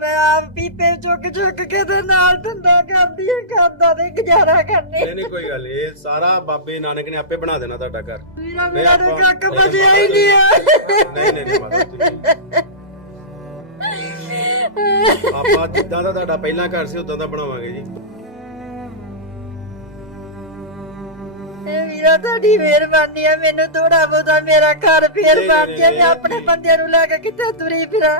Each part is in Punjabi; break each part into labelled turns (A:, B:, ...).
A: ਮੈਂ ਆਪ ਪੀਪੇ ਚੁੱਕ ਚੁੱਕ ਕੇ ਤੇ ਨਾਲ ਧੰਦਾ ਕਰਦੀ ਹਾਂ ਖਾਦਾ ਤੇ ਗੁਜ਼ਾਰਾ ਕਰਨੇ
B: ਨਹੀਂ ਨਹੀਂ ਕੋਈ ਗੱਲ ਨੀ, ਇਹ ਸਾਰਾ ਬਾਬੇ ਨਾਨਕ ਨੇ ਆਪੇ ਬਣਾ ਦੇਣਾ ਤੁਹਾਡਾ ਘਰ। ਨਹੀਂ,
A: ਮੇਰਾ ਤਾਂ
B: ਆਪਾਂ-
A: ਕੱਕ
B: ਨਹੀਂ,
A: ਬਚਿਆ ਹੀ ਨਹੀਂ ਆ।
B: ਨਹੀਂ ਨਹੀਂ ਨਹੀਂ ਮਾਤਾ ਤੁਸੀਂ ਆਪਾਂ ਜਿੱਦਾਂ ਦਾ ਤੁਹਾਡਾ ਪਹਿਲਾਂ ਘਰ ਸੀ ਉਦਾਂ ਦਾ ਬਣਾਵਾਂਗੇ ਜੀ।
A: ਇਹ ਵੀਰਾ ਤੁਹਾਡੀ ਮਿਹਰਬਾਨੀ ਆ। ਮੈਨੂੰ ਥੋੜਾ ਬਹੁਤਾ ਮੇਰਾ ਘਰ ਫੇਰ
B: ਨਹੀਂ,
A: ਬਣ
B: ਨਹੀਂ,
A: ਜੇ ਮੈਂ
B: ਨਹੀਂ,
A: ਆਪਣੇ ਬੰਦਿਆਂ ਨੂੰ ਲੈ ਕੇ ਕਿੱਥੇ ਤੁਰੀ ਫਿਰਾਂ।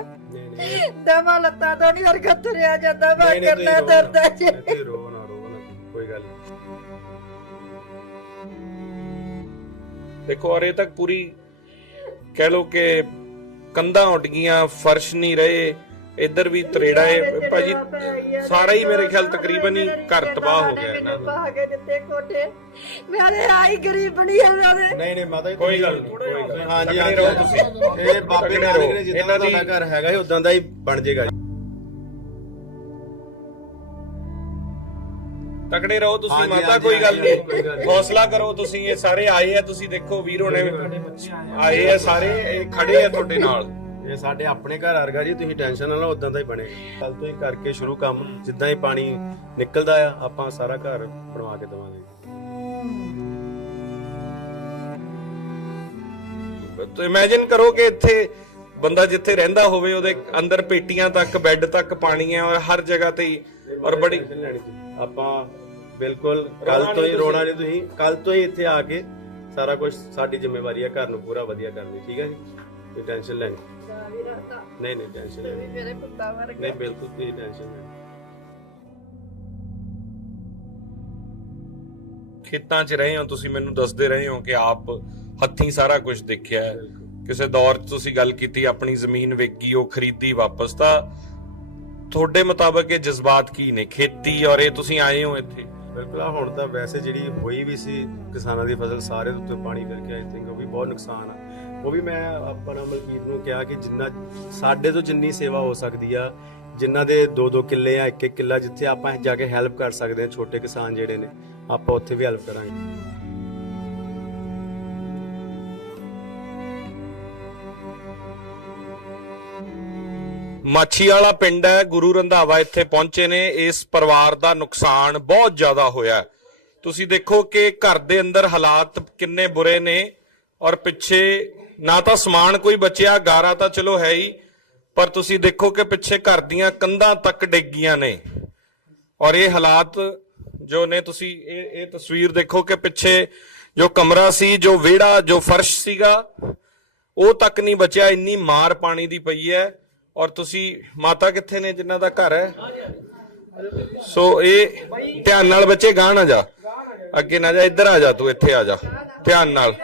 A: ਦਮਾ ਲੱਤਾਂ ਤੋਂ ਨਹੀਂ ਹਰਕਤ ਤੁਰਿਆ ਜਾਂਦਾ ਵਾ ਕਰਨਾ। ਦਰਦਾ ਚ
B: ਨਹੀਂ, ਤੁਸੀਂ ਰੋ ਨਾ ਰੋ ਨਾ ਕੋਈ ਗੱਲ ਨਹੀਂ
C: ਦੇਖੋ ਔਰ ਇਹ ਤੱਕ ਪੂਰੀ ਕਹਿ ਲੋ ਕਿ ਕੰਧਾਂ ਉੱਡ ਗਈਆਂ ਫਰਸ਼ ਨਹੀਂ ਰਹੇ ਇੱਧਰ ਵੀ ਤਰੇੜਾ ਹੈ ਭਾਜੀ ਸਾਰਾ ਹੀ ਮੇਰੇ ਖਿਆਲ ਤਕਰੀਬਨ ਹੀ ਘਰ ਤਬਾਹ ਹੋ ਗਿਆ ਇਹਨਾਂ ਦਾ।
A: ਪਾ ਕੇ ਦਿੱਤੇ ਕੋਠੇ ਮੇਰੇ ਆਈ ਗਰੀਬ ਬਣੀ ਆ ਮੇਰੇ
B: ਨਹੀਂ ਨਹੀਂ ਮਾਤਾ ਜੀ
C: ਕੋਈ ਗੱਲ ਨਹੀਂ, ਕੋਈ ਗੱਲ ਨਹੀਂ।
B: ਹਾਂਜੀ
C: ਤਕੜੇ ਰਹੋ
B: ਤੁਸੀਂ। ਇਹ ਬਾਬੇ
C: ਤਕੜੇ
B: ਨਾਨਕ
C: ਰਹੋ।
B: ਨੇ ਜਿੱਦਾਂ
C: ਇਹਨਾਂ ਦੀ-
B: ਤੁਹਾਡਾ ਘਰ ਹੈਗਾ ਸੀ ਉਦਾਂ ਦਾ ਹੀ ਬਣ ਜਾਏਗਾ ਜੀ
C: ਤਕੜੇ ਰਹੋ ਤੁਸੀਂ
B: ਹਾਂਜੀ,
C: ਮਾਤਾ
B: ਹਾਂਜੀ,
C: ਕੋਈ ਗੱਲ
B: ਹਾਂਜੀ, ਕੋਈ ਗੱਲ
C: ਨਹੀਂ।
B: ਨਹੀਂ।
C: ਹੌਸਲਾ ਕਰੋ ਤੁਸੀਂ ਇਹ ਸਾਰੇ ਆਏ ਆ ਤੁਸੀਂ ਦੇਖੋ ਵੀਰ ਹੋਣੇ ਆਏ ਆ ਸਾਰੇ ਇਹ ਖੜੇ ਆ ਤੁਹਾਡੇ ਨਾਲ।
B: ਇਹ ਸਾਡੇ ਆਪਣੇ ਘਰ ਵਰਗਾ ਜੀ ਤੁਸੀਂ ਟੈਨਸ਼ਨ ਨਾ ਲਓ ਉਦਾਂ ਦਾ ਹੀ ਬਣੇਗਾ ਕੱਲ ਤੋਂ ਹੀ ਕਰਕੇ ਸ਼ੁਰੂ ਕੰਮ ਜਿੱਦਾਂ ਹੀ ਪਾਣੀ ਨਿਕਲਦਾ ਆ ਆਪਾਂ ਸਾਰਾ ਘਰ ਬਣਵਾ ਕੇ ਦੇਵਾਂਗੇ।
C: ਤੋ ਇਮੇਜਿਨ ਕਰੋ ਕਿ ਇੱਥੇ ਬੰਦਾ ਜਿੱਥੇ ਰਹਿੰਦਾ ਹੋਵੇ ਉਹਦੇ ਅੰਦਰ ਪੇਟੀਆਂ ਤੱਕ ਬੈੱਡ ਤੱਕ ਪਾਣੀ ਹੈ ਔਰ ਹਰ ਜਗ੍ਹਾ ਤੇ ਹੀ ਔਰ ਬੜੀ।
B: ਆਪਾਂ ਬਿਲਕੁਲ ਕੱਲ ਤੋਂ ਹੀ ਰੋਣਾ ਨਹੀਂ ਤੁਸੀਂ। ਕੱਲ ਤੋਂ ਹੀ ਇੱਥੇ ਆ ਕੇ ਸਾਰਾ ਕੁਝ ਸਾਡੀ ਜ਼ਿੰਮੇਵਾਰੀ ਹੈ ਘਰ ਨੂੰ ਪੂਰਾ ਵਧੀਆ ਕਰਨੀ ਠੀਕ ਹੈ ਜੀ? ਕੋਈ ਟੈਨਸ਼ਨ ਲੈਣੀ। ਨਹੀਂ ਨਹੀਂ ਟੈਨਸ਼ਨ ਲੈਣੀ
A: ਮੇਰੇ ਪੁੱਤਾਂ ਵਰਗਾ।
B: ਨਹੀਂ ਬਿਲਕੁਲ ਤੁਸੀਂ ਟੈਨਸ਼ਨ ਲੈਣੀ
C: ਖੇਤਾਂ 'ਚ ਰਹੇ ਹੋ ਤੁਸੀਂ ਮੈਨੂੰ ਦੱਸਦੇ ਰਹੇ ਹੋ ਕਿ ਆਪ ਹੱਥੀਂ ਸਾਰਾ ਕੁਝ ਦੇਖਿਆ ਹੈ। ਕਿਸੇ ਦੌਰ 'ਚ ਤੁਸੀਂ ਗੱਲ ਕੀਤੀ ਆਪਣੀ ਜ਼ਮੀਨ ਵੇਚੀ ਉਹ ਖਰੀਦੀ ਵਾਪਸ ਤਾਂ ਤੁਹਾਡੇ ਮੁਤਾਬਕ ਇਹ ਜਜ਼ਬਾਤ ਕੀ ਨੇ? ਖੇਤੀ ਔਰ ਇਹ ਤੁਸੀਂ ਆਏ ਹੋ ਇੱਥੇ?
B: ਬਿਲਕੁਲ ਆਹ ਹੁਣ ਤਾਂ ਵੈਸੇ ਜਿਹੜੀ ਹੋਈ ਵੀ ਸੀ ਕਿਸਾਨਾਂ ਦੀ ਫਸਲ ਸਾਰੇ ਦੇ ਉੱਤੇ ਪਾਣੀ ਕਰਕੇ ਆਈ ਥਿੰਕ ਉਹ ਵੀ ਬਹੁਤ ਨੁਕਸਾਨ ਆ। ਉਹ ਵੀ ਮੈਂ ਆਪਣਾ ਮਲਕੀਤ ਨੂੰ ਕਿਹਾ ਕਿ ਜਿੰਨਾ ਸਾਡੇ ਤੋਂ ਜਿੰਨੀ ਸੇਵਾ ਹੋ ਸਕਦੀ ਆ ਜਿਨ੍ਹਾਂ ਦੇ 2-2 ਕਿੱਲੇ ਆ 1-1 ਕਿੱਲਾ ਜਿੱਥੇ ਆਪਾਂ ਜਾ ਕੇ ਹੈਲਪ ਕਰ ਸਕਦੇ ਹਾਂ ਛੋਟੇ ਕਿਸਾਨ ਜਿਹੜੇ ਨੇ, ਆਪਾਂ ਉੱਥੇ ਵੀ ਹੈਲਪ ਕਰਾਂਗੇ।
C: ਮਾਛੀ ਵਾਲਾ ਪਿੰਡ ਹੈ, ਗੁਰੂ ਰੰਧਾਵਾ ਇੱਥੇ ਪਹੁੰਚੇ ਨੇ, ਇਸ ਪਰਿਵਾਰ ਦਾ ਨੁਕਸਾਨ ਬਹੁਤ ਜ਼ਿਆਦਾ ਹੋਇਆ ਤੁਸੀਂ ਦੇਖੋ ਕਿ ਘਰ ਦੇ ਅੰਦਰ ਹਾਲਾਤ ਕਿੰਨੇ ਬੁਰੇ ਨੇ ਔਰ ਪਿੱਛੇ ਨਾ ਤਾਂ ਸਮਾਨ ਕੋਈ ਬਚਿਆ, ਗਾਰਾ ਤਾਂ ਚਲੋ ਹੈ ਹੀ, ਪਰ ਤੁਸੀਂ ਦੇਖੋ ਕਿ ਪਿੱਛੇ ਘਰ ਦੀਆਂ ਕੰਧਾਂ ਤੱਕ ਡਿੱਗੀਆਂ ਨੇ। ਔਰ ਇਹ ਹਾਲਾਤ ਜੋ ਨੇ, ਤੁਸੀਂ ਇਹ ਇਹ ਤਸਵੀਰ ਦੇਖੋ ਕਿ ਪਿੱਛੇ ਜੋ ਕਮਰਾ ਸੀ, ਜੋ ਵਿਹੜਾ, ਜੋ ਫਰਸ਼ ਸੀਗਾ, ਉਹ ਤੱਕ ਨਹੀਂ ਬਚਿਆ, ਇੰਨੀ ਮਾਰ ਪਾਣੀ ਦੀ ਪਈ ਹੈ। ਔਰ ਤੁਸੀਂ, ਮਾਤਾ ਕਿੱਥੇ ਨੇ ਜਿਨ੍ਹਾਂ ਦਾ ਘਰ ਹੈ? ਸੋ ਇਹ ਧਿਆਨ ਨਾਲ ਬੱਚੇ ਗਾਹ ਨਾ ਜਾ। ਅੱਗੇ ਨਾ ਜਾ, ਇੱਧਰ ਆ ਜਾ ਤੂੰ, ਇੱਥੇ ਆ ਜਾ, ਧਿਆਨ ਨਾਲ।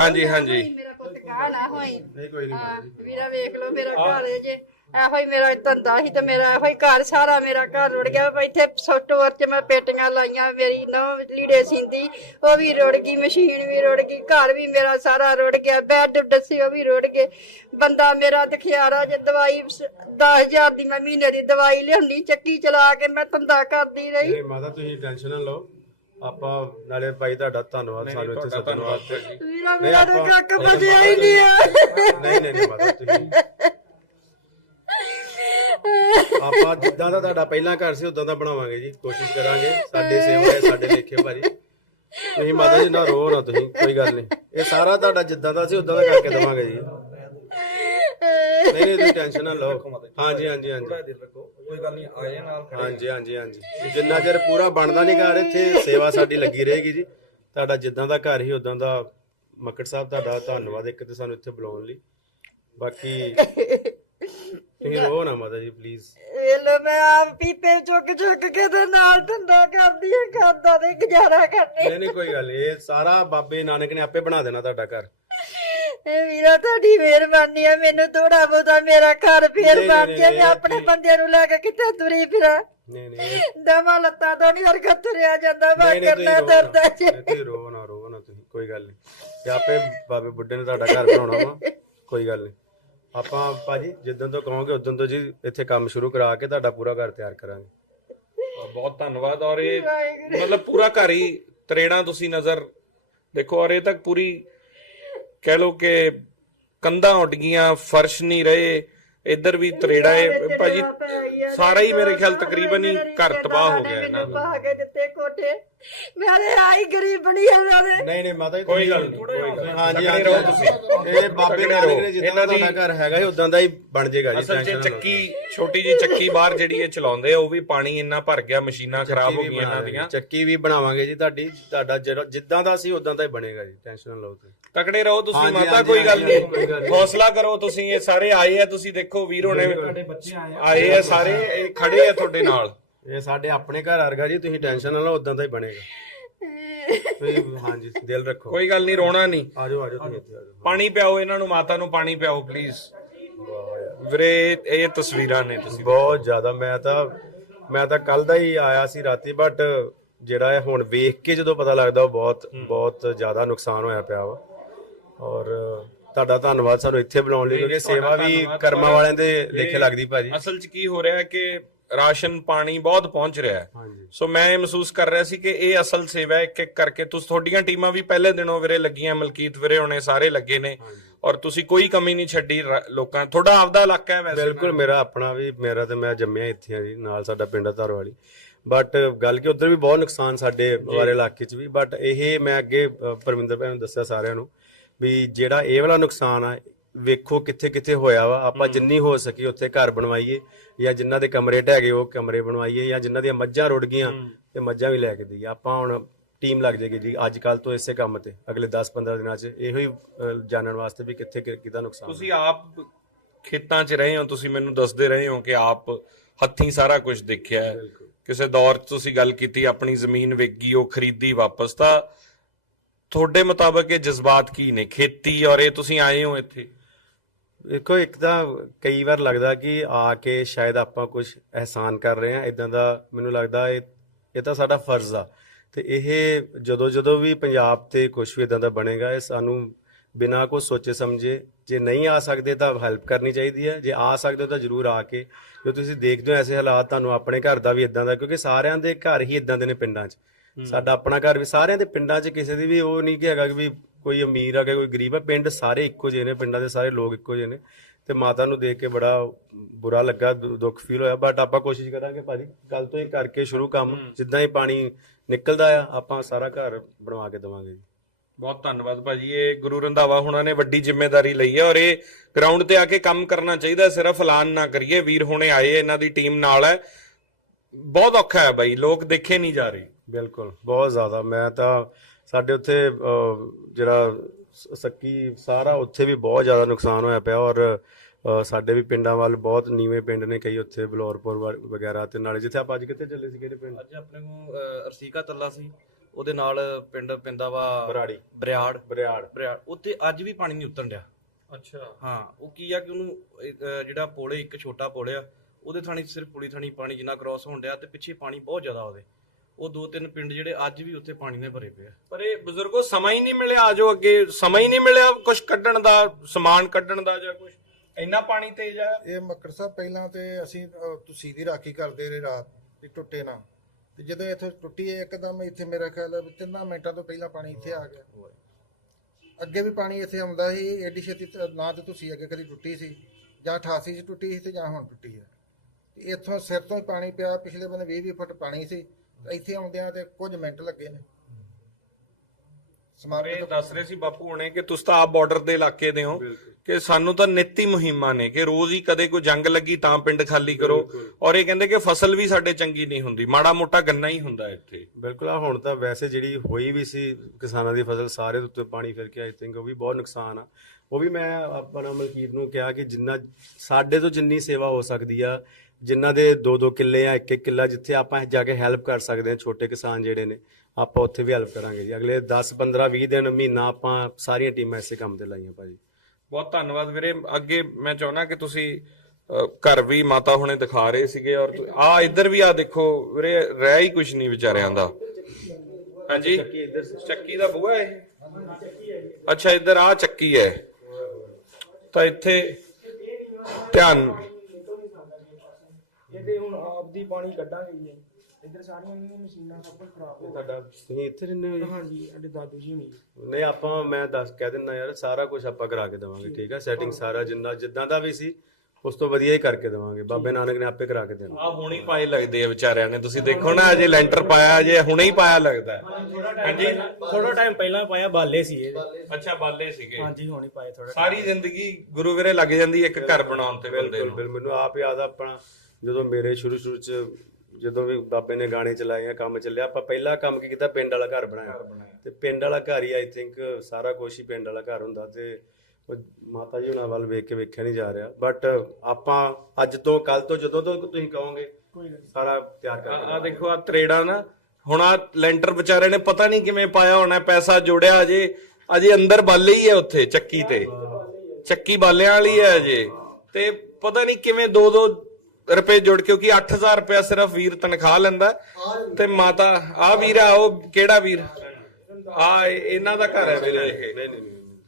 C: ਹਾਂਜੀ ਹਾਂਜੀ।
A: ਮੇਰਾ ਪੁੱਤ ਨਾ ਹੋਈ
B: ਨਹੀਂ ਕੋਈ ਨਹੀਂ
A: ਹਾਂ, ਵੀਰਾ ਵੇਖ ਲਓ ਮੇਰਾ ਘਰ ਹੈ ਜੇ। ਇਹੋ ਹੀ ਮੇਰਾ ਧੰਦਾ ਸੀ ਤੇ ਮੇਰਾ ਇਹੋ ਹੀ ਘਰ ਸਾਰਾ ਮੇਰਾ ਘਰ ਰੁੜ ਗਿਆ। ਇੱਥੇ ਸਟੋਰ 'ਚ ਮੈਂ ਪੇਟੀਆਂ ਲਾਈਆਂ ਮੇਰੀ ਨੌ ਲੀੜੇ ਸਿੰਦੀ ਉਹ ਵੀ ਰੁੜ ਗਈ ਮਸ਼ੀਨ ਵੀ ਰੁੜ ਗਈ ਘਰ ਵੀ ਮੇਰਾ ਸਾਰਾ ਰੁੜ ਗਿਆ ਬੈੱਡ ਦੱਸੇ ਉਹ ਵੀ ਰੁੜ ਗਏ। ਬੰਦਾ ਮੇਰਾ ਦਿਖਿਆਰਾ ਜੇ ਦਵਾਈ 10000 ਦੀ ਮੈਂ ਮਹੀਨੇ ਦੀ ਦਵਾਈ ਲਿਆਉਣੀ ਚੱਕੀ ਚਲਾ ਕੇ ਮੈਂ ਧੰਦਾ ਕਰਦੀ ਰਹੀ।
B: ਨਹੀਂ ਮਾਤਾ ਤੁਸੀਂ ਟੈਨਸ਼ਨ ਨਾ ਲਓ। ਆਪਾਂ ਨਾਲੇ ਭਾਈ ਤੁਹਾਡਾ ਧੰਨਵਾਦ ਸਾਨੂੰ ਇੱਥੇ ਸੱਦਣ ਵਾਸਤੇ।
A: ਵੀਰਾ
B: ਨਹੀਂ,
A: ਮੇਰਾ ਤਾਂ
B: ਆਪਾਂ-
A: ਕੱਕ ਬਚਿਆ ਹੀ ਨਹੀਂ ਆ।
B: ਨਹੀਂ ਨਹੀਂ ਨਹੀਂ ਮਾਤਾ ਤੁਸੀਂ ਆਪਾਂ ਜਿੱਦਾਂ ਦਾ ਤੁਹਾਡਾ ਪਹਿਲਾਂ ਘਰ ਸੀ ਉਦਾਂ ਦਾ ਬਣਾਵਾਂਗੇ ਜੀ ਕੋਸ਼ਿਸ਼ ਕਰਾਂਗੇ। ਸਾਡੇ ਸੇਵਾ ਹੈ ਸਾਡੇ ਲੇਖੇ ਭਾਜੀ। ਤੁਸੀਂ ਮਾਤਾ ਜੀ ਨਾ ਰੋ ਨਾ ਤੁਸੀਂ ਕੋਈ ਗੱਲ ਨਹੀਂ। ਇਹ ਸਾਰਾ ਤੁਹਾਡਾ ਜਿੱਦਾਂ ਦਾ ਸੀ ਉਦਾਂ ਦਾ ਕਰਕੇ ਦੇਵਾਂਗੇ ਜੀ। ਨਹੀਂ ਨਹੀਂ ਤੁਸੀਂ ਟੈਨਸ਼ਨ ਨਾ ਲਓ। ਹਾਂਜੀ ਹਾਂਜੀ ਹਾਂਜੀ।
D: ਕੋਈ ਗੱਲ ਨਹੀਂ ਆਏ ਨਾਲ
B: ਹਾਂਜੀ ਹਾਂਜੀ ਹਾਂਜੀ। ਜਿੰਨਾ ਚਿਰ ਪੂਰਾ ਬਣਦਾ ਨਹੀਂ ਘਰ ਇੱਥੇ ਸੇਵਾ ਸਾਡੀ ਲੱਗੀ ਰਹੇਗੀ ਜੀ। ਤੁਹਾਡਾ ਜਿੱਦਾਂ ਦਾ ਘਰ ਹੀ ਉਦਾਂ ਦਾ ਮੱਕੜ ਸਾਹਿਬ ਤੁਹਾਡਾ ਧੰਨਵਾਦ ਇੱਕ ਤੇ ਸਾਨੂੰ ਇੱਥੇ ਬੁਲਾਉਣ ਲਈ। ਬਾਕੀ ਤੁਸੀਂ ਰੋ ਨਾ ਮਾਤਾ ਜੀ ਪਲੀਜ਼
A: ਵੇਲੇ ਮੈਂ ਆਪ ਪੀਪੇ ਚੁੱਕ ਚੁੱਕ ਕੇ ਤੇ ਨਾਲ ਧੰਦਾ ਕਰਦੀ ਹਾਂ ਖਾਦਾ ਤੇ ਗੁਜ਼ਾਰਾ ਕਰਨੇ।
B: ਨਹੀਂ ਨਹੀਂ ਕੋਈ ਗੱਲ ਨੀ, ਇਹ ਸਾਰਾ ਬਾਬੇ ਨਾਨਕ ਨੇ ਆਪੇ ਬਣਾ ਦੇਣਾ ਤੁਹਾਡਾ ਘਰ।
A: ਇਹ ਵੀਰਾ ਤੁਹਾਡੀ ਮਿਹਰਬਾਨੀ ਆ ਮੈਨੂੰ ਥੋੜਾ ਬਹੁਤਾ ਮੇਰਾ ਘਰ ਫੇਰ
B: ਨਹੀਂ,
A: ਬਣ
B: ਨਹੀਂ,
A: ਜੇ ਮੈਂ ਆਪਣੇ। ਬੰਦਿਆਂ ਨੂੰ ਲੈ ਕੇ ਕਿੱਥੇ ਤੁਰੀ ਫਿਰਾਂ?
B: ਨਹੀਂ ਨਹੀਂ
A: ਦਮਾ ਲੱਤਾਂ ਤੋਂ ਨਹੀਂ ਹਰਕਤ ਤੁਰਿਆ ਜਾਂਦਾ ਵਾ
B: ਨਹੀਂ ਨਹੀਂ ਤੁਸੀਂ
A: ਕਰਨਾ
B: ਰੋ ਨਾ
A: ਦਰਦਾ
B: ਨਹੀਂ, ਤੁਸੀਂ ਰੋ ਨਾ ਰੋ ਨਾ ਤੁਸੀਂ ਕੋਈ ਗੱਲ ਨਹੀਂ। ਤੇ ਆਪੇ ਬਾਬੇ ਬੁੱਢੇ ਨੇ ਤੁਹਾਡਾ ਘਰ ਬਣਾਉਣਾ ਵਾ ਕੋਈ ਗੱਲ ਨਹੀਂ। ਆਪਾਂ ਭਾਜੀ ਜਿੱਦਣ ਤੋਂ ਕਹੋਗੇ ਉਦੋਂ ਤੋਂ ਜੀ ਇੱਥੇ ਕੰਮ ਸ਼ੁਰੂ ਕਰਾ ਕੇ ਤੁਹਾਡਾ ਪੂਰਾ ਘਰ ਤਿਆਰ ਕਰਾਂਗੇ।
C: ਬਹੁਤ ਧੰਨਵਾਦ ਔਰ ਇਹ ਮਤਲਬ ਪੂਰਾ ਘਰ ਹੀ ਤਰੇੜਾਂ ਤੁਸੀਂ ਨਜ਼ਰ ਦੇਖੋ ਔਰ ਇਹ ਤੱਕ ਪੂਰੀ ਕਹਿ ਲੋ ਕਿ ਕੰਧਾਂ ਉੱਡ ਗਈਆਂ ਫਰਸ਼ ਨਹੀਂ ਰਹੇ ਇੱਧਰ ਵੀ ਤਰੇੜਾ ਹੈ ਭਾਜੀ ਸਾਰਾ ਹੀ ਮੇਰੇ ਖਿਆਲ ਤਕਰੀਬਨ ਹੀ ਘਰ ਤਬਾਹ ਹੋ ਗਿਆ ਇਹਨਾਂ ਦਾ
A: ਪਾ ਕੇ ਦਿੱਤੇ ਕੋਠੇ ਮੇਰੇ ਆਈ ਗਰੀਬਣੀ ਆ ਮੇਰੇ
B: ਨਹੀਂ ਨਹੀਂ ਮਾਤਾ ਜੀ
C: ਕੋਈ ਗੱਲ ਨਹੀਂ, ਕੋਈ ਗੱਲ ਨਹੀਂ।
B: ਹਾਂਜੀ ਹਾਂਜੀ
C: ਰਹੋ ਤੁਸੀਂ।
B: ਇਹ ਬਾਬੇ
C: ਤਕੜੇ
B: ਨਾਨਕ
C: ਰਹੋ।
B: ਨੇ ਜਿੱਦਾਂ
C: ਇਹਨਾਂ ਦੀ-
B: ਤੁਹਾਡਾ ਘਰ ਹੈਗਾ ਹੀ ਉਦਾਂ ਦਾ ਹੀ ਬਣ ਜਾਏਗਾ ਜੀ
C: ਅਸਲ 'ਚ
B: tension ਨਾ ਲਓ।
C: ਚੱਕੀ ਛੋਟੀ ਜੀ ਚੱਕੀ ਬਾਹਰ ਜਿਹੜੀ ਇਹ ਚਲਾਉਂਦੇ ਆ ਉਹ ਵੀ ਪਾਣੀ ਇੰਨਾ ਭਰ ਗਿਆ ਮਸ਼ੀਨਾਂ ਖਰਾਬ ਹੋ
B: ਚੱਕੀ ਵੀ
C: ਗਈਆਂ ਇਹਨਾਂ ਦੀਆਂ
B: ਚੱਕੀ ਵੀ ਬਣਾਵਾਂਗੇ ਜੀ ਤੁਹਾਡੀ ਤੁਹਾਡਾ ਜਿਹੜਾ ਜਿੱਦਾਂ ਦਾ ਸੀ ਉਦਾਂ ਦਾ ਹੀ ਬਣੇਗਾ ਜੀ ਟੈਨਸ਼ਨ ਨਾ ਲਓ ਤੁਸੀਂ
C: ਤਕੜੇ ਰਹੋ ਤੁਸੀਂ
B: ਹਾਂਜੀ,
C: ਮਾਤਾ
B: ਹਾਂਜੀ,
C: ਕੋਈ ਗੱਲ
B: ਹਾਂਜੀ, ਕੋਈ ਗੱਲ
C: ਨਹੀਂ
B: ਨਹੀਂ।
C: ਹੌਸਲਾ ਕਰੋ ਤੁਸੀਂ ਇਹ ਸਾਰੇ ਆਏ ਆ ਤੁਸੀਂ ਦੇਖੋ ਵੀਰ ਹੋਣੇ ਆਏ ਆ ਸਾਰੇ ਇਹ ਖੜੇ ਆ ਤੁਹਾਡੇ ਨਾਲ
B: ਇਹ ਸਾਡੇ ਆਪਣੇ ਘਰ ਵਰਗਾ ਜੀ ਤੁਸੀਂ ਟੈਨਸ਼ਨ ਨਾ ਲਓ ਉਦਾਂ ਦਾ ਹੀ ਬਣੇਗਾ। ਤੁਸੀਂ ਹਾਂਜੀ ਦਿਲ ਰੱਖੋ।
C: ਕੋਈ ਗੱਲ ਨਹੀਂ ਰੋਣਾ ਨਹੀਂ।
B: ਆਜੋ ਆਜੋ ਤੁਸੀਂ ਇੱਥੇ ਆਜੋ।
C: ਪਾਣੀ ਪਿਆਓ ਇਹਨਾਂ ਨੂੰ ਮਾਤਾ ਨੂੰ ਪਾਣੀ ਪਿਆਓ ਪਲੀਜ਼ ਵੀਰੇ ਇਹ ਤਸਵੀਰਾਂ ਨੇ ਤੁਸੀਂ।
B: ਬਹੁਤ ਜ਼ਿਆਦਾ ਮੈਂ ਤਾਂ ਮੈਂ ਤਾਂ ਕੱਲ ਦਾ ਹੀ ਆਇਆ ਸੀ ਰਾਤੀ ਬਟ ਜਿਹੜਾ ਇਹ ਹੁਣ ਵੇਖ ਕੇ ਜਦੋਂ ਪਤਾ ਲੱਗਦਾ ਉਹ ਬਹੁਤ ਬਹੁਤ ਜ਼ਿਆਦਾ ਨੁਕਸਾਨ ਹੋਇਆ ਪਿਆ ਵਾ। ਔਰ ਤੁਹਾਡਾ ਧੰਨਵਾਦ ਸਾਨੂੰ ਇੱਥੇ ਬੁਲਾਉਣ ਲਈ ਕਿਉਂਕਿ ਸੇਵਾ ਵੀ ਕਰਮਾਂ ਵਾਲਿਆਂ ਦੇ ਲੇਖੇ ਲੱਗਦੀ ਭਾਜੀ
C: ਅਸਲ 'ਚ ਕੀ ਹੋ ਰਿਹਾ ਹੈ ਕਿ ਰਾਸ਼ਨ ਪਾਣੀ ਬਹੁਤ ਪਹੁੰਚ ਰਿਹਾ ਹੈ। ਸੋ ਮੈਂ ਇਹ ਮਹਿਸੂਸ ਕਰ ਰਿਹਾ ਸੀ ਕਿ ਇਹ ਅਸਲ ਸੇਵਾ ਹੈ ਇੱਕ ਇੱਕ ਕਰਕੇ। ਤੁਸੀਂ ਤੁਹਾਡੀਆਂ ਟੀਮਾਂ ਵੀ ਪਹਿਲੇ ਦਿਨੋਂ ਵੀਰੇ ਲੱਗੀਆਂ ਮਲਕੀਤ ਵੀਰੇ ਹੋਣੇ ਸਾਰੇ ਲੱਗੇ ਨੇ। ਔਰ ਤੁਸੀਂ ਕੋਈ ਕਮੀ ਨਹੀਂ ਛੱਡੀ ਰ- ਲੋਕਾਂ ਤੁਹਾਡਾ ਆਪਦਾ ਇਲਾਕਾ ਹੈ ਵੈਸੇ।
B: ਬਿਲਕੁਲ ਮੇਰਾ ਆਪਣਾ ਵੀ ਮੇਰਾ ਤੇ ਮੈਂ ਜੰਮਿਆ ਇੱਥੇ ਆ ਜੀ ਨਾਲ ਸਾਡਾ ਪਿੰਡ ਧਰ ਵਾਲੀ ਬਟ ਗੱਲ ਕਿ ਉਧਰ ਵੀ ਬਹੁਤ ਨੁਕਸਾਨ ਸਾਡੇ ਵਾਲੇ ਇਲਾਕੇ 'ਚ ਵੀ। ਬਟ ਇਹ ਮੈਂ ਅੱਗੇ ਅ, ਪਰਮਿੰਦਰ ਭਾਈ ਨੂੰ ਦੱਸਿਆ ਸਾਰਿਆਂ ਨੂੰ ਵੀ ਜਿਹੜਾ ਇਹ ਵਾਲਾ ਨੁਕਸਾਨ ਆ ਵੇਖੋ ਕਿੱਥੇ ਕਿੱਥੇ ਹੋਇਆ ਵਾ। ਆਪਾਂ ਜਿੰਨੀ ਹੋ ਸਕੀ ਉੱਥੇ ਘਰ ਬਣਵਾਈਏ ਜਾਂ ਜਿਨ੍ਹਾਂ ਦੇ ਕਮਰੇ ਢਹਿ ਗਏ ਉਹ ਕਮਰੇ ਬਣਵਾਈਏ ਜਾਂ ਜਿਨ੍ਹਾਂ ਦੀਆਂ ਮੱਝਾਂ ਰੁੜ ਗਈਆਂ ਤੇ ਮੱਝਾਂ ਵੀ ਲੈ ਕੇ ਦਈਏ। ਆਪਾਂ ਹੁਣ ਟੀਮ ਲੱਗ ਜਾਏਗੀ ਜੀ ਅੱਜ ਕੱਲ ਤੋਂ ਇਸੇ ਕੰਮ ਤੇ ਅਗਲੇ 10-15 ਦਿਨਾਂ 'ਚ ਇਹੋ ਹੀ ਅ, ਜਾਣਨ ਵਾਸਤੇ ਵੀ ਕਿੱਥੇ ਕਿ- ਕਿਹਦਾ ਨੁਕਸਾਨ
C: ਤੁਸੀਂ ਆਪ ਖੇਤਾਂ 'ਚ ਰਹੇ ਹੋ ਤੁਸੀਂ ਮੈਨੂੰ ਦੱਸਦੇ ਰਹੇ ਹੋ ਕਿ ਆਪ ਹੱਥੀਂ ਸਾਰਾ ਕੁਝ ਦੇਖਿਆ ਹੈ। ਕਿਸੇ ਦੌਰ 'ਚ ਤੁਸੀਂ ਗੱਲ ਕੀਤੀ ਆਪਣੀ ਜ਼ਮੀਨ ਵੇਗੀ ਉਹ ਖਰੀਦੀ ਵਾਪਸ ਤਾਂ ਤੁਹਾਡੇ ਮੁਤਾਬਕ ਇਹ ਜਜ਼ਬਾਤ ਕੀ ਨੇ? ਖੇਤੀ ਔਰ ਇਹ ਤੁਸੀਂ ਆਏ ਹੋ ਇੱਥੇ?
B: ਦੇਖੋ, ਇੱਕ ਤਾਂ ਕਈ ਵਾਰ ਲੱਗਦਾ ਕਿ ਆ ਕੇ ਸ਼ਾਇਦ ਆਪਾਂ ਕੁਝ ਅਹਿਸਾਨ ਕਰ ਰਹੇ ਹਾਂ ਇਦਾਂ ਦਾ ਮੈਨੂੰ ਲੱਗਦਾ ਇਹ ਇਹ ਤਾਂ ਸਾਡਾ ਫਰਜ਼ ਆ। ਤੇ ਇਹ ਜਦੋਂ ਜਦੋਂ ਵੀ ਪੰਜਾਬ ਤੇ ਕੁਝ ਵੀ ਇਦਾਂ ਦਾ ਬਣੇਗਾ, ਇਹ ਸਾਨੂੰ ਬਿਨਾਂ ਕੁਝ ਸੋਚੇ ਸਮਝੇ, ਜੇ ਨਹੀਂ ਆ ਸਕਦੇ ਤਾਂ ਹੈਲਪ ਕਰਨੀ ਚਾਹੀਦੀ ਹੈ। ਜੇ ਆ ਸਕਦੇ ਹੋ ਤਾਂ ਜਰੂਰ ਆ ਕੇ, ਜੋ ਤੁਸੀਂ ਦੇਖਦੇ ਹੋ, ਐਸੇ ਹਾਲਾਤ ਤੁਹਾਨੂੰ ਆਪਣੇ ਘਰ ਦਾ ਵੀ ਇਦਾਂ ਦਾ, ਕਿਉਂਕਿ ਸਾਰਿਆਂ ਦੇ ਘਰ ਹੀ ਇਦਾਂ ਦੇ ਨੇ ਪਿੰਡਾਂ 'ਚ। ਸਾਡਾ ਆਪਣਾ ਘਰ ਵੀ ਸਾਰਿਆਂ ਦੇ ਪਿੰਡਾਂ 'ਚ ਕਿਸੇ ਦੀ ਵੀ ਉਹ ਨਹੀਂ ਕਿ ਹੈਗਾ ਕਿ ਵੀ ਕੋਈ ਅਮੀਰ ਆ ਕਿ ਕੋਈ ਗਰੀਬ ਆ। ਪਿੰਡ ਸਾਰੇ ਇੱਕੋ ਜਿਹੇ ਨੇ ਪਿੰਡਾਂ ਦੇ ਸਾਰੇ ਲੋਕ ਇੱਕੋ ਜਿਹੇ ਨੇ। ਤੇ ਮਾਤਾ ਨੂੰ ਦੇਖ ਕੇ ਬੜਾ ਬੁਰਾ ਲੱਗਾ ਦੁੱਖ ਫੀਲ ਹੋਇਆ। ਬਟ ਆਪਾਂ ਕੋਸ਼ਿਸ਼ ਕਰਾਂਗੇ ਭਾਜੀ ਕੱਲ ਤੋਂ ਹੀ ਕਰਕੇ ਸ਼ੁਰੂ ਕੰਮ। ਜਿੱਦਾਂ ਹੀ ਪਾਣੀ ਨਿਕਲਦਾ ਆ ਆਪਾਂ ਸਾਰਾ ਘਰ ਬਣਵਾ ਕੇ ਦੇਵਾਂਗੇ ਜੀ।
C: ਬਹੁਤ ਧੰਨਵਾਦ ਭਾਜੀ। ਇਹ ਗੁਰੂ ਰੰਧਾਵਾ ਹੁਣਾਂ ਨੇ ਵੱਡੀ ਜ਼ਿੰਮੇਵਾਰੀ ਲਈ ਹੈ ਔਰ ਇਹ ਗਰਾਊਂਡ ਤੇ ਆ ਕੇ ਕੰਮ ਕਰਨਾ ਚਾਹੀਦਾ। ਸਿਰਫ ਐਲਾਨ ਨਾ ਕਰੀਏ। ਵੀਰ ਹੁਣੇ ਆਏ ਇਹਨਾਂ ਦੀ ਟੀਮ ਨਾਲ ਹੈ। ਬਹੁਤ ਔਖਾ ਹੈ ਬਾਈ ਲੋਕ ਦੇਖੇ ਨਹੀਂ ਜਾ ਰਹੇ।
B: ਬਿਲਕੁਲ ਬਹੁਤ ਜ਼ਿਆਦਾ। ਮੈਂ ਤਾਂ ਸਾਡੇ ਉੱਥੇ ਜਿਹੜਾ ਸੱਕੀ ਸਾਰਾ ਉੱਥੇ ਵੀ ਬਹੁਤ ਜ਼ਿਆਦਾ ਨੁਕਸਾਨ ਹੋਇਆ ਪਿਆ ਔਰ ਸਾਡੇ ਵੀ ਪਿੰਡਾਂ ਵੱਲ ਬਹੁਤ ਨੀਵੇਂ ਪਿੰਡ ਨੇ ਕਈ ਉੱਥੇ ਬਲੌਰਪੁਰ ਵਗੈਰਾ ਤੇ ਨਾਲੇ ਜਿੱਥੇ ਆਪਾਂ ਅੱਜ ਕਿੱਥੇ ਚੱਲੇ ਸੀ ਕਿਹੜੇ ਪਿੰਡ?
D: ਅੱਜ ਆਪਣੇ ਨੂੰ ਅਰਸੀਕਾ ਤੱਲਾ ਸੀ। ਉਹਦੇ ਨਾਲ ਪਿੰਡ ਪੈਂਦਾ ਵਾ
B: ਬਰਾੜੀ।
D: ਬਰਿਆੜ।
B: ਬਰਿਆੜ।
D: ਬਰਿਆੜ। ਉੱਤੇ ਅੱਜ ਵੀ ਪਾਣੀ ਨਹੀਂ ਉਤਰਨ ਡਿਆ।
C: ਅੱਛਾ।
D: ਹਾਂ ਉਹ ਕੀ ਆ ਕਿ ਉਹਨੂੰ ਜਿਹੜਾ ਪੋਲੇ ਇੱਕ ਛੋਟਾ ਪੋਲੇ ਆ ਉਹਦੇ ਥਾਣੀ ਸਿਰਫ ਪੁਲੀ ਥਾਣੀ ਪਾਣੀ ਜਿੰਨਾ ਕ੍ਰਾਸ ਹੋਣ ਡਿਆ ਤੇ ਪਿੱਛੇ ਪਾਣੀ ਬਹੁਤ ਜ਼ਿਆਦਾ ਉਹਦੇ। ਉਹ ਦੋ ਤਿੰਨ ਪਿੰਡ ਜਿਹੜੇ ਅੱਜ ਵੀ ਉੱਥੇ ਪਾਣੀ ਨੇ ਭਰੇ ਪਏ ਆ।
C: ਪਰ ਇਹ ਬਜ਼ੁਰਗੋ ਸਮਾਂ ਹੀ ਨਹੀਂ ਮਿਲਿਆ ਆਜੋ ਅੱਗੇ। ਸਮਾਂ ਹੀ ਨਹੀਂ ਮਿਲਿਆ ਕੁਝ ਕੱਢਣ ਦਾ ਸਮਾਨ ਕੱਢਣ ਦਾ ਜਾਂ ਕੁਝ ਇੰਨਾ ਪਾਣੀ ਤੇਜ਼ ਆ
E: ਇਹ ਮੱਕੜ ਸਾਹਿਬ ਪਹਿਲਾਂ ਤੇ ਅਸੀਂ ਅਹ, ਤੁਸੀਂ ਦੀ ਰਾਖੀ ਕਰਦੇ ਰਹੇ ਰਾਤ ਵੀ ਟੁੱਟੇ ਨਾ। ਤੇ ਜਦੋਂ ਇੱਥੇ ਟੁੱਟੀ ਹੈ ਇੱਕਦਮ ਇੱਥੇ ਮੇਰਾ ਖਿਆਲ ਹੈ ਵੀ ਤਿੰਨਾਂ ਮਿੰਟਾਂ ਤੋਂ ਪਹਿਲਾਂ ਪਾਣੀ ਇੱਥੇ ਆ ਗਿਆ। ਅੱਗੇ ਵੀ ਪਾਣੀ ਇੱਥੇ ਆਉਂਦਾ ਸੀ ਏਡੀ ਛੇਤੀ ਤਾਂ ਨਾ ਤੇ ਤੁਸੀਂ ਅੱਗੇ ਕਦੀ ਟੁੱਟੀ ਸੀ ਜਾਂ 88 ਚ ਟੁੱਟੀ ਸੀ ਤੇ ਜਾਂ ਹੁਣ ਟੁੱਟੀ ਹੈ। ਤੇ ਇੱਥੋਂ ਸਿਰ ਤੋਂ ਹੀ ਪਾਣੀ ਪਿਆ ਪਿਛਲੇ ਬੰਨੇ 20 20 ਫੁੱਟ ਪਾਣੀ ਸੀ। ਇੱਥੇ ਆਉਂਦਿਆਂ ਤੇ ਕੁਝ ਮਿੰਟ ਲੱਗੇ ਨੇ।
C: ਇਹ
E: ਸਮਾਰਕ
C: ਦੱਸ ਰਹੇ ਸੀ ਬਾਪੂ ਹੁਣੇ ਕਿ ਤੁਸੀਂ ਤਾਂ ਆਪ ਬਾਰਡਰ ਦੇ ਇਲਾਕੇ ਦੇ ਹੋ ਕਿ ਸਾਨੂੰ ਤਾਂ ਨਿੱਤੀ ਮੁਹਿੰਮਾਂ ਨੇ ਕਿ ਰੋਜ਼ ਹੀ ਕਦੇ ਕੋਈ ਜੰਗ ਲੱਗੀ ਤਾਂ ਪਿੰਡ ਖਾਲੀ ਕਰੋ। ਔਰ ਇਹ ਕਹਿੰਦੇ ਕਿ ਫਸਲ ਵੀ ਸਾਡੇ ਚੰਗੀ ਨਹੀਂ ਹੁੰਦੀ ਮਾੜਾ ਮੋਟਾ ਗੰਨਾ ਹੀ ਹੁੰਦਾ ਇੱਥੇ।
B: ਬਿਲਕੁਲ ਆ ਹੁਣ ਤਾਂ ਵੈਸੇ ਜਿਹੜੀ ਹੋਈ ਵੀ ਸੀ ਕਿਸਾਨਾਂ ਦੀ ਫਸਲ ਸਾਰੇ ਦੇ ਉੱਤੇ ਪਾਣੀ ਫਿਰ ਕੇ ਆਈ ਥਿੰਕ ਉਹ ਵੀ ਬਹੁਤ ਨੁਕਸਾਨ ਆ। ਉਹ ਵੀ ਮੈਂ ਆਪਣਾ ਮਲਕੀਤ ਨੂੰ ਕਿਹਾ ਕਿ ਜਿੰਨਾ ਸਾਡੇ ਤੋਂ ਜਿੰਨੀ ਸੇਵਾ ਹੋ ਸਕਦੀ ਆ ਜਿਨ੍ਹਾਂ ਦੇ 2-2 ਕਿੱਲੇ ਆ 1-1 ਕਿੱਲਾ ਜਿੱਥੇ ਆਪਾਂ ਜਾ ਕੇ ਹੈਲਪ ਕਰ ਸਕਦੇ ਹਾਂ, ਛੋਟੇ ਕਿਸਾਨ ਜਿਹੜੇ ਨੇ, ਆਪਾਂ ਉੱਥੇ ਵੀ ਹੈਲਪ ਕਰਾਂਗੇ ਜੀ। ਅਗਲੇ 10 15 20 ਦਿਨ, ਮਹੀਨਾ ਆਪਾਂ ਸਾਰੀਆਂ ਟੀਮਾਂ ਇਸੇ ਕੰਮ ਤੇ ਲਾਈਆਂ ਭਾਜੀ।
C: ਬਹੁਤ ਧੰਨਵਾਦ ਵੀਰੇ। ਅੱਗੇ ਮੈਂ ਚਾਹੁੰਦਾ ਕਿ ਤੁਸੀਂ ਘਰ ਵੀ ਮਾਤਾ ਹੁਣੇ ਦਿਖਾ ਰਹੇ ਸੀਗੇ ਔਰ ਆ ਇੱਧਰ ਵੀ ਆ ਦੇਖੋ ਵੀਰੇ, ਰਹਿ ਹੀ ਕੁਝ ਨਹੀਂ ਵਿਚਾਰਿਆਂ ਦਾ। ਹਾਂਜੀ? ਚੱਕੀ ਦਾ ਬੂਹਾ ਇਹ? ਅੱਛਾ, ਇੱਧਰ ਆ ਚੱਕੀ ਹੈ। ਤਾਂ ਇੱਥੇ ਧਿਆਨ
F: ਇਹਦੇ ਹੁਣ ਆਪ ਦੀ ਪਾਣੀ ਕੱਢਾਂਗੇ ਜੀ। ਇੱਧਰ ਸਾਰੀਆਂ ਮੇਰੀਆਂ ਮਸ਼ੀਨਾਂ ਸਭ ਕੁਝ ਖਰਾਬ ਹੋ
B: ਤੁਹਾਡਾ ਤੁਸੀਂ ਇੱਥੇ ਰਹਿੰਦੇ ਹੋ ਜੀ?
F: ਗਈਆਂ ਹਾਂਜੀ ਸਾਡੇ ਦਾਦੂ ਜੀ ਹੁਣੀ
B: ਨਹੀਂ ਆਪਾਂ ਮੈਂ ਦੱਸ ਕਹਿ ਦਿੰਦਾ ਯਾਰ ਸਾਰਾ ਕੁਝ ਆਪਾਂ ਕਰਾ ਕੇ ਦੇਵਾਂਗੇ ਠੀਕ ਹੈ? ਸੈਟਿੰਗ ਸਾਰਾ ਜਿੰਨਾ ਜਿੱਦਾਂ ਦਾ ਵੀ ਸੀ ਉਸ ਤੋਂ ਵਧੀਆ ਹੀ ਕਰਕੇ ਦੇਵਾਂਗੇ। ਬਾਬੇ ਨਾਨਕ ਨੇ ਆਪੇ ਕਰਾ ਕੇ ਦੇਣਾ।
C: ਆ ਹੁਣੀ ਪਾਏ ਲੱਗਦੇ ਆ ਵਿਚਾਰਿਆਂ ਨੇ। ਤੁਸੀਂ ਦੇਖੋ ਨਾ ਅਜੇ ਲੈਂਟਰ ਪਾਇਆ ਅਜੇ ਹੁਣੇ ਹੀ ਪਾਇਆ ਲੱਗਦਾ। ਹੈ। ਹਾਂਜੀ?
F: ਥੋੜਾ ਟਾਈਮ ਪਹਿਲਾਂ ਪਾਇਆ ਬਾਲੇ ਸੀ ਇਹਦੇ
C: ਅੱਛਾ ਬਾਲੇ ਸੀਗੇ।
F: ਹਾਂਜੀ ਹੁਣ ਹੀ ਪਾਏ ਥੋੜਾ
C: ਸਾਰੀ ਜ਼ਿੰਦਗੀ ਗੁਰੂ ਵੀਰੇ ਲੱਗ ਜਾਂਦੀ ਹੈ ਇੱਕ ਘਰ ਬਣਾਉਣ ਤੇ ਬੰਦੇ
B: ਬਿਲਕੁਲ
C: ਨੂੰ।
B: ਬਿਲ ਮੈਨੂੰ ਆਪ ਯਾਦ ਆ ਆਪਣਾ ਜਦੋਂ ਮੇਰੇ ਸ਼ੁਰੂ ਸ਼ੁਰੂ ਚ ਜਦੋਂ ਵੀ ਬਾਬੇ ਨੇ ਗਾਣੇ ਚਲਾਏ ਆ ਕੰਮ ਚੱਲਿਆ ਆਪਾਂ ਪਹਿਲਾ ਕੰਮ ਕੀ ਕੀਤਾ? ਪਿੰਡ ਵਾਲਾ ਘਰ ਬਣਾਇਆ। ਤੇ ਪਿੰਡ ਵਾਲਾ ਘਰ ਹੀ ਆਈ ਥਿੰਕ ਸਾਰਾ ਕੁਝ ਹੀ ਪਿੰਡ ਵਾਲਾ ਘਰ ਹੁੰਦਾ ਤੇ ਮਾਤਾ ਜੀ ਉਹਨਾਂ ਵੱਲ ਵੇਖ ਕੇ ਵੇਖਿਆ ਨਹੀਂ ਜਾ ਰਿਹਾ। ਬਟ ਆਪਾਂ ਅੱਜ ਤੋਂ ਕੱਲ ਤੋਂ ਜਦੋਂ ਤੋਂ ਤੁਸੀਂ ਕਹੋਗੇ ਸਾਰਾ ਤਿਆਰ ਕਰ
C: ਆ ਦੇਖੋ ਆ ਤਰੇੜਾ ਨਾ ਹੁਣ ਆ ਲੈਂਟਰ ਵਿਚਾਰੇ ਨੇ ਪਤਾ ਨਹੀਂ ਕਿਵੇਂ ਪਾਇਆ ਹੋਣਾ ਪੈਸਾ ਜੋੜਿਆ ਅਜੇ ਅਜੇ ਅੰਦਰ ਬਾਲੇ ਹੀ ਹੈ ਉੱਥੇ ਚੱਕੀ ਤੇ। ਚੱਕੀ ਬਾਲਿਆਂ ਵਾਲੀ ਹੈ ਅਜੇ ਤੇ ਪਤਾ ਨਹੀਂ ਕਿਵੇਂ 2-2 ਰੁਪਏ ਜੋੜ ਕਿਉਂਕਿ 8000 ਰੁਪਏ ਸਿਰਫ ਵੀਰ ਤਨਖਾਹ ਲੈਂਦਾ ਤੇ ਮਾਤਾ ਆ ਵੀਰ ਆ ਉਹ ਕਿਹੜਾ ਵੀਰ? ਆ ਇਹਨਾਂ ਦਾ ਘਰ ਹੈ ਵੀਰੇ। ਇਹ
B: ਨਹੀਂ ਨਹੀਂ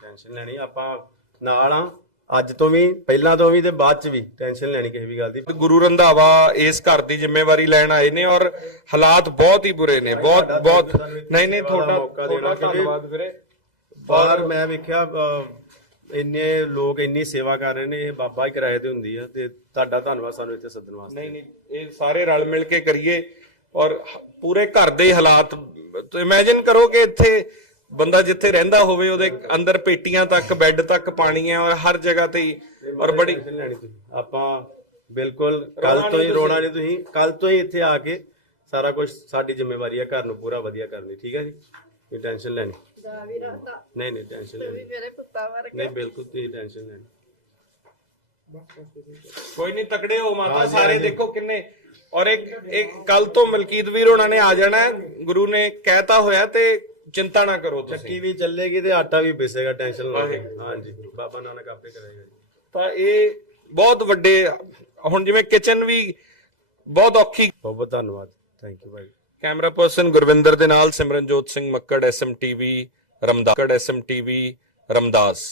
B: ਟੈਨਸ਼ਨ ਲੈਣੀ ਆਪਾਂ ਨਾਲ ਆ। ਅੱਜ ਤੋਂ ਵੀ ਪਹਿਲਾਂ ਤੋਂ ਵੀ ਤੇ ਬਾਅਦ ਚ ਵੀ ਟੈਨਸ਼ਨ ਲੈਣੀ ਕਿਸੇ ਵੀ ਗੱਲ ਦੀ।
C: ਗੁਰੂ ਰੰਧਾਵਾ ਇਸ ਘਰ ਦੀ ਜ਼ਿੰਮੇਵਾਰੀ ਲੈਣ ਆਏ ਨੇ ਔਰ ਹਾਲਾਤ ਬਹੁਤ ਹੀ ਬੁਰੇ ਨੇ। ਬਹੁਤ ਬਹੁਤ ਨਹੀਂ ਨਹੀਂ ਤੁਹਾਡਾ
B: ਮੌਕਾ ਦੇਣਾ
C: ਧੰਨਵਾਦ ਵੀਰੇ।
B: ਬਾਹਰ ਮੈਂ ਵੇਖਿਆ ਇੰਨੇ ਲੋਕ ਇੰਨੀ ਸੇਵਾ ਕਰ ਰਹੇ ਨੇ ਇਹ ਬਾਬਾ ਹੀ ਕਿਰਾਏ ਤੇ ਹੁੰਦੀ ਆ ਤੇ ਤੁਹਾਡਾ ਧੰਨਵਾਦ ਸਾਨੂੰ ਇੱਥੇ ਸੱਦਣ ਵਾਸਤੇ।
C: ਨਹੀਂ ਨਹੀਂ ਇਹ ਸਾਰੇ ਰਲ ਮਿਲ ਕੇ ਕਰੀਏ ਔਰ ਹ- ਪੂਰੇ ਘਰ ਦੇ ਹਾਲਾਤ ਇਮੇਜਿਨ ਕਰੋ ਕਿ ਇੱਥੇ ਬੰਦਾ ਜਿੱਥੇ ਰਹਿੰਦਾ ਹੋਵੇ ਉਹਦੇ ਅੰਦਰ ਪੇਟੀਆਂ ਤੱਕ ਬੈੱਡ ਤੱਕ ਪਾਣੀ ਹੈ ਔਰ ਹਰ ਜਗ੍ਹਾ ਤੇ ਹੀ ਔਰ ਬੜੀ
B: ਤੁਸੀਂ। ਆਪਾਂ ਬਿਲਕੁਲ ਕੱਲ ਤੋਂ ਹੀ ਰੋਣਾ ਨਹੀਂ ਤੁਸੀਂ। ਕੱਲ ਤੋਂ ਹੀ ਇੱਥੇ ਆ ਕੇ ਸਾਰਾ ਕੁਝ ਸਾਡੀ ਜ਼ਿੰਮੇਵਾਰੀ ਆ ਘਰ ਨੂੰ ਪੂਰਾ ਵਧੀਆ ਕਰਨੀ। ਠੀਕ ਹੈ ਜੀ? ਕੋਈ ਟੈਨਸ਼ਨ ਲੈਣੀ।
A: ਦਾ ਵੀ ਰਹਤਾ
B: ਨਹੀਂ ਨਹੀਂ ਟੈਨਸ਼ਨ
A: ਵੀ
B: ਲੈਣੀ।
A: ਮੇਰੇ ਪੁੱਤਾਂ ਵਰਗਾ
B: ਨਹੀਂ ਬਿਲਕੁਲ ਤੁਸੀਂ ਟੈਨਸ਼ਨ ਲੈਣੀ।
C: ਕੋਈ ਨਹੀਂ ਤਕੜੇ ਹੋ ਮਾਤਾ ਸਾਰੇ ਦੇਖੋ ਕਿੰਨੇ। ਔਰ ਇੱਕ ਇੱਕ ਕੱਲ ਤੋਂ ਮਲਕੀਤ ਵੀਰ ਉਹਨਾਂ ਨੇ ਆ ਜਾਣਾ ਹੈ। ਗੁਰੂ ਨੇ ਕਹਿਤਾ ਹੋਇਆ ਤੇ ਚਿੰਤਾ ਨਾ ਕਰੋ
B: ਚੱਕੀ
C: ਤੁਸੀਂ
B: ਵੀ ਚੱਲੇਗੀ ਤੇ ਆਟਾ ਵੀ ਪੀਸੇਗਾ ਟੈਨਸ਼ਨ ਨਾ ਲਓ। ਹਾਂਜੀ ਬਾਬਾ ਨਾਨਕ ਆਪੇ ਕਰੇਗਾ ਜੀ।
C: ਤਾਂ ਇਹ ਬਹੁਤ ਵੱਡੇ ਹੁਣ ਜਿਵੇਂ ਕਿਚਨ ਵੀ ਬਹੁਤ ਔਖੀ
B: ਬਹੁਤ ਬਹੁਤ ਧੰਨਵਾਦ। ਥੈਂਕ ਯੂ ਭਾਈ।
C: ਕੈਮਰਾ ਪਰਸਨ ਗੁਰਵਿੰਦਰ ਦੇ ਨਾਲ ਸਿਮਰਨਜੋਤ ਸਿੰਘ ਮੱਕੜ ਐਸਐਮਟੀਵੀ ਰਮਦਾਸ ਐਸਐਮਟੀਵੀ ਰਮਦਾਸ।